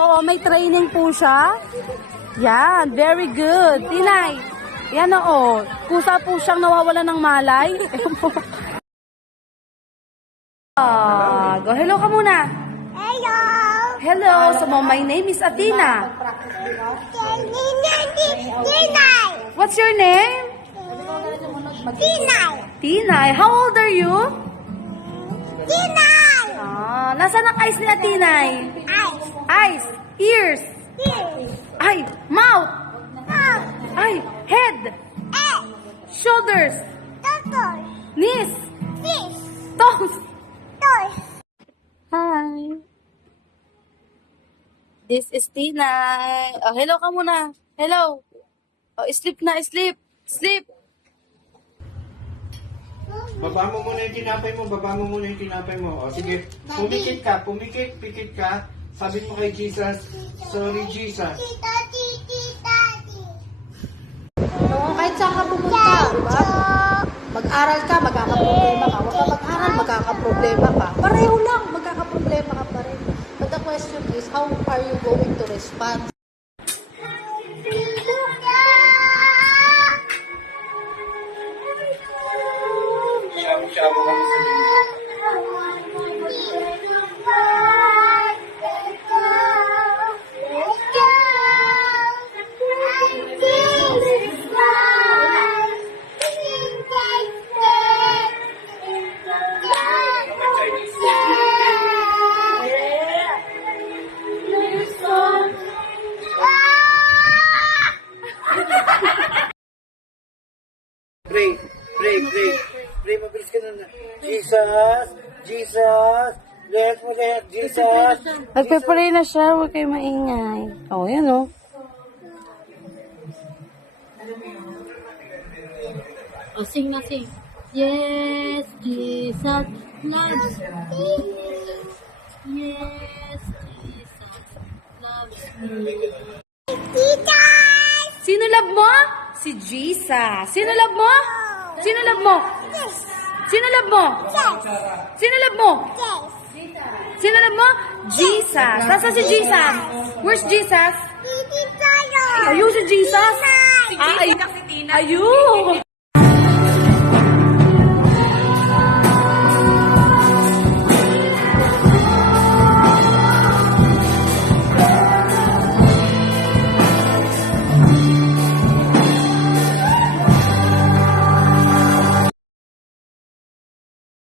Oo, may training po siya. Yan, very good. Tinay, yan oo. Kusa po siyang nawawala ng malay. Go, hello ka muna. Hello. Hello, so my name is Athena. Tinay. What's your name? Tinay. Tinay. How old are you? Tinay. Nasaan ang eyes ni Atinay? Ice. Eyes, ears, Fish. ay, mouth, Mouth. ay, head, Egg. shoulders, Turtle. knees, Fish. toes. Toys. Hi. This is Tinay. Oh, hello ka muna. Hello. Oh, sleep na, sleep. Sleep. Baba mo muna yung tinapay mo, baba mo muna yung tinapay mo. O sige, pumikit ka, pikit ka. Sabi mo kay Jesus, sorry Jesus. Tita. Oo, kahit saan ka pumunta, di ba? Mag-aral ka, magkakaproblema ka. Huwag ka mag-aral, magkakaproblema ka. Pareho lang, magkakaproblema ka pa rin. But the question is, how are you going to respond? Shabu-shabu kami sa linggo. Pray. Pray, mabilis ka na. Jesus, let mo let, Jesus. Nagpe-pray na siya, huwag kayo maingay. Oh, yan oh. Oh, sing na, sing. Yes, Jesus loves me. Yes, Jesus loves me. Tita. Sino love mo? Si Jesus. Sino love mo? Sino love mo? Sino love mo? Sino love mo? Sino love mo? Jesus. Nasaan si Jesus? Where's Jesus? Tita. Ayun si Jesus. Tinay. Ayun.